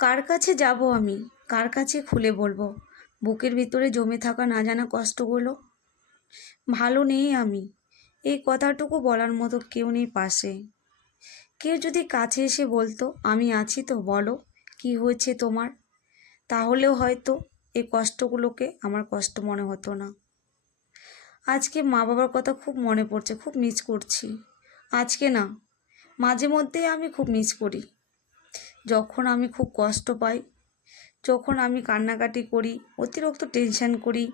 কার কাছে যাব আমি? কার কাছে খুলে বলবো বুকের ভিতরে জমে থাকা না জানা কষ্টগুলো? ভালো নেই আমি, এই কথাটুকু বলার মতো কেউ নেই পাশে। কেউ যদি কাছে এসে বলতো আমি আছি তো, বলো কি হয়েছে তোমার, তাহলেও হয়তো এই কষ্টগুলোকে আমার কষ্ট মনে হতো না। আজকে মা বাবার কথা খুব মনে পড়ছে, খুব মিস করছি। আজকে না, মাঝে মধ্যেই আমি খুব মিস করি। যখন আমি খুব কষ্ট পাই, যখন আমি কান্নাকাটি করি, অতিরিক্ত টেনশন করি,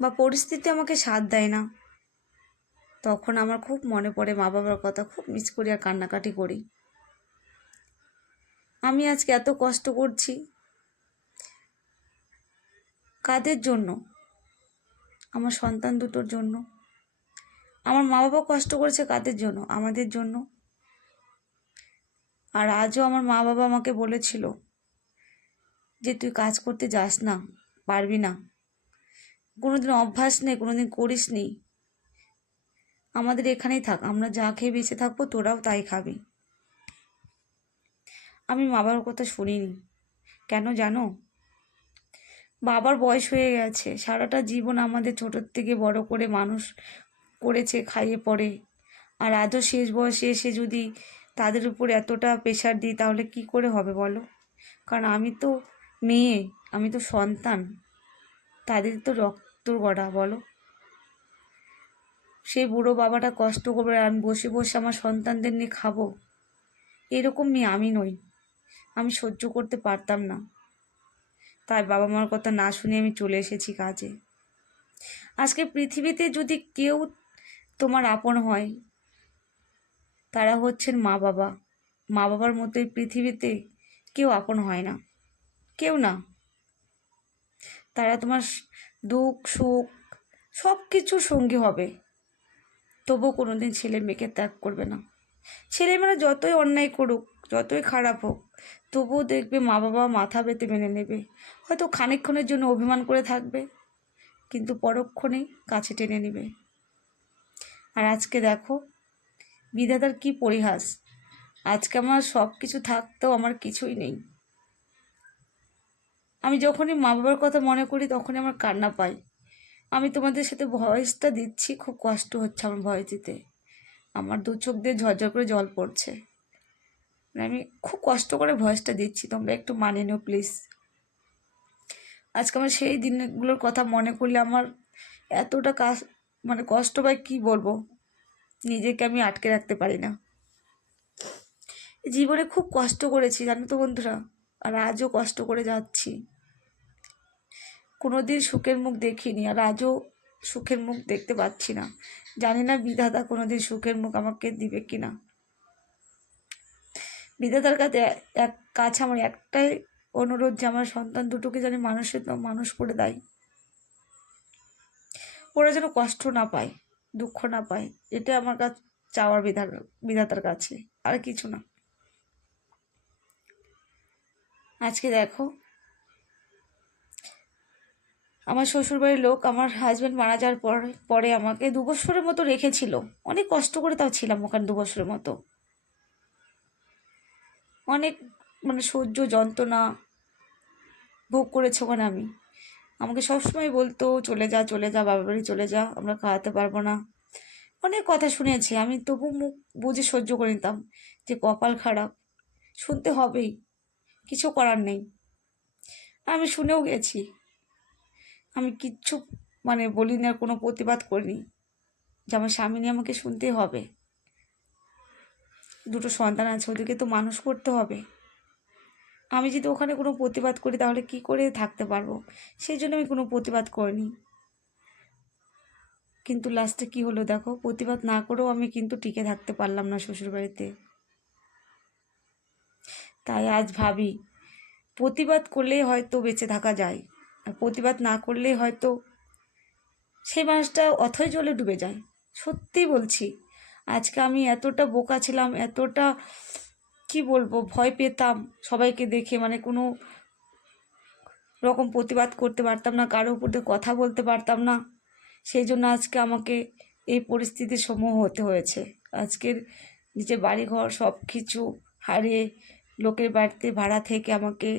বা পরিস্থিতি আমাকে সাথ দেয় না, তখন আমার খুব মনে পড়ে মা বাবার কথা, খুব মিস করি আর কান্নাকাটি করি। আমি আজকে এত কষ্ট করছি, কাদের জন্য? আমার সন্তান দুটোর জন্য। আমার মা বাবা কষ্ট করেছে কাদের জন্য? আমাদের জন্য। আর আজও আমার মা বাবা আমাকে বলেছিল যে তুই কাজ করতে যাস না, পারবি না, কোনোদিন অভ্যাস নেই, কোনোদিন করিস নি, আমাদের এখানেই থাক, আমরা যা খেয়ে বেঁচে থাকবো তোরাও তাই খাবি। আমি মা বাবার কথা শুনিনি। কেন জানো? বাবার বয়স হয়ে গেছে, সারাটা জীবন আমাদের ছোটোর থেকে বড় করে মানুষ করেছে, খাইয়ে পড়ে। আর আজও শেষ বয়সে এসে যদি তাদের উপর এতটা প্রেশার দিই, তাহলে কি করে হবে বলো? কারণ আমি তো মেয়ে, আমি তো সন্তান, তাদের তো রক্তর গড়া, বলো। সেই বুড়ো বাবাটা কষ্ট করবে আর আমি বসে বসে আমার সন্তানদের নিয়ে খাবো? এরকম মেয়ে আমি নই, আমি সহ্য করতে পারতাম না। তাই বাবা মার কথা না শুনে আমি চলে এসেছি কাজে। আজকে পৃথিবীতে যদি কেউ তোমার আপন হয়, তারা হচ্ছেন মা বাবা। মা বাবার মতো এই পৃথিবীতে কেউ আপন হয় না, কেউ না। তারা তোমার দুঃখ সুখ সব কিছুর সঙ্গী হবে, তবুও কোনোদিন ছেলে মেয়েকে ত্যাগ করবে না। ছেলেমেয়েরা যতই অন্যায় করুক, যতই খারাপ হোক, তবুও দেখবে মা বাবা মাথা পেতে মেনে নেবে। হয়তো খানিকক্ষণের জন্য অভিমান করে থাকবে, কিন্তু পরক্ষণেই কাছে টেনে নেবে। আর আজকে দেখো বিধাতার কি পরিহাস, আজকে আমার সব কিছু থাকতেও আমার কিছুই নেই। আমি যখনই মা বাবার কথা মনে করি তখনই আমার কান্না পায়। আমি তোমাদের সাথে ভয়েসটা দিচ্ছি, খুব কষ্ট হচ্ছে আমার ভয়েস দিতে। আমার দু চোখ দিয়ে ঝরঝর করে জল পড়ছে, আমি খুব কষ্ট করে ভয়েসটা দিচ্ছি, তোমরা একটু মানিয়ে নিও প্লিজ। আজকে আমার সেই দিনগুলোর কথা মনে করলে আমার এতটা কষ্ট পাই, কি বলবো, নিজেকে আমি আটকে রাখতে পারি না। জীবনে খুব কষ্ট করেছি জানো তো বন্ধুরা, আর আজও কষ্ট করে যাচ্ছি। কোনোদিন সুখের মুখ দেখিনি, আর আজও সুখের মুখ দেখতে পাচ্ছি না। জানি না বিধাতা কোনোদিন সুখের মুখ আমাকে দিবে কিনা। বিধাতার কাছে আমার একটাই অনুরোধ, যে আমার সন্তান দুটোকে যেন মানুষ করে দেয়, ওরা যেন কষ্ট না পায়, দুঃখ না পায়। এটা আমার কাছে চাওয়ার বিধাতার কাছে, আর কিছু না। আজকে দেখো আমার শ্বশুরবাড়ির লোক, আমার হাজব্যান্ড মারা যাওয়ার পরে আমাকে 2 বছরের মতো রেখেছিল। অনেক কষ্ট করে তাও ছিলাম ওখানে 2 বছরের মতো। অনেক সহ্য যন্ত্রণা ভোগ করেছে ওখানে আমি। আমাকে সবসময় বলতো চলে যা চলে যা, বাবার বাড়ি চলে যা, আমরা খাওয়াতে পারবো না। অনেক কথা শুনেছি আমি, তবু মুখ বুঝে সহ্য করে নিতাম যে কপাল খারাপ, শুনতে হবেই, কিছু করার নেই। আমি শুনেও গেছি, আমি কিচ্ছু বলি না, কোনো প্রতিবাদ করিনি, যে আমার স্বামী নিয়ে আমাকে শুনতেই হবে। দুটো সন্তান আছে, ওদেরকে তো মানুষ করতে হবে। আমি যদি ওখানে কোনো প্রতিবাদ করি তাহলে কি করে থাকতে পারবো, সেই জন্য আমি কোনো প্রতিবাদ করিনি। কিন্তু লাস্টে কি হলো দেখো, প্রতিবাদ না করেও আমি কিন্তু টিকে থাকতে পারলাম না শ্বশুরবাড়িতে। তাই আজ ভাবি, প্রতিবাদ করলেই হয়তো বেঁচে থাকা যায়, আর প্রতিবাদ না করলেই হয়তো সেই মানুষটা অথৈ জলে ডুবে যায়। সত্যি বলছি, আজকে আমি এতটা বোকা ছিলাম, এতটা কি বলবো, ভয় পেতাম সবাইকে দেখে, কোনো রকম প্রতিবাদ করতে পারতাম না, কারো উপর দিয়ে কথা বলতে পারতাম না। সেই জন্য আজকে আমাকে এই পরিস্থিতির সম্মুখীন হতে হয়েছে। আজকের নিজের বাড়িঘর সব কিছু হারিয়ে লোকের বাড়িতে ভাড়া থেকে আমাকে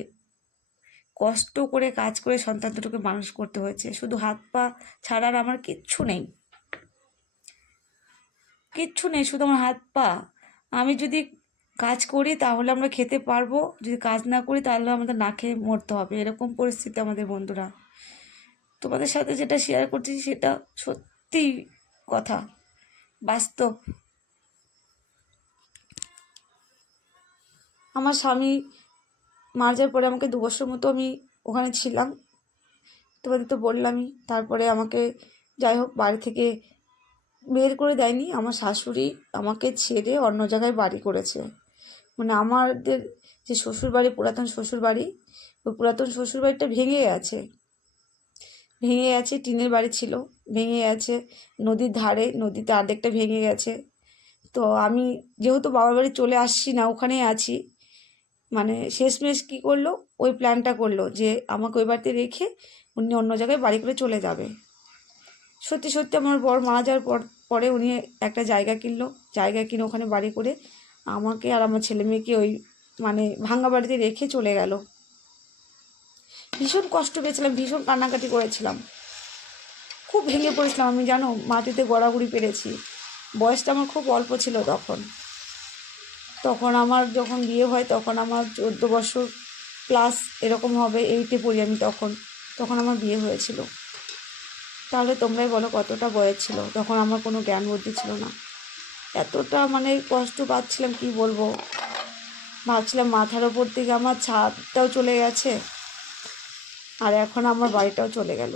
কষ্ট করে কাজ করে সন্তান দুটোকে মানুষ করতে হয়েছে। শুধু হাত পা ছাড়া আর আমার কিচ্ছু নেই, কিচ্ছু নেই, শুধু আমার হাত পা। আমি যদি কাজ করি তাহলে আমরা খেতে পারবো, যদি কাজ না করি তাহলে আমাদের না খেয়ে মরতে হবে, এরকম পরিস্থিতি আমাদের বন্ধুরা। তোমাদের সাথে যেটা শেয়ার করছি সেটা সত্যি কথা, বাস্তব। আমার স্বামী মারা যাওয়ার পরে আমাকে 2 বছর মতো আমি ওখানে ছিলাম, তোমাদের তো বললামই। তারপরে আমাকে যাই হোক বাড়ি থেকে বের করে দেয়নি, আমার শাশুড়ি আমাকে ছেড়ে অন্য জায়গায় বাড়ি করেছে। মানে আমাদের যে শ্বশুরবাড়ি, পুরাতন শ্বশুরবাড়ি, ওই পুরাতন শ্বশুরবাড়িটা ভেঙে গেছে, ভেঙে গেছে, টিনের বাড়ি ছিল, ভেঙে গেছে নদীর ধারে, নদীতে অর্ধেকটা ভেঙে গেছে। তো আমি যেহেতু বাবার বাড়ি চলে আসছি না, ওখানেই আছি, মানে শেষমেশ কী করলো, ওই প্ল্যানটা করলো যে আমাকে ওই বাড়িতে রেখে উনি অন্য জায়গায় বাড়ি করে চলে যাবে। সত্যি সত্যি আমার বর মারা যাওয়ার পরে উনি একটা জায়গা কিনলো, জায়গা কিনে ওখানে বাড়ি করে আমাকে আর আমার ছেলে মেয়েকে ওই মানে ভাঙা বাড়িতে রেখে চলে গেল। ভীষণ কষ্ট পেয়েছিলাম, ভীষণ কান্নাকাটি করেছিলাম, খুব ভেঙে পড়েছিলাম আমি, জানো, মাটিতে গড়াগড়ি পেরেছি। বয়সটা আমার খুব অল্প ছিল তখন। তখন আমার যখন বিয়ে হয় তখন আমার 14 বছর প্লাস এরকম হবে, 8-এ পড়ি আমি তখন, তখন আমার বিয়ে হয়েছিল। তাহলে তোমরাই বলো কতটা বয়স ছিল তখন, আমার কোনো জ্ঞান বুদ্ধি ছিল না। এতটা মানে কষ্ট পাচ্ছিলাম কি বলবো, ভাবছিলাম মাথার ওপর থেকে আমার ছাদটাও চলে গেছে আর এখন আমার বাড়িটাও চলে গেল।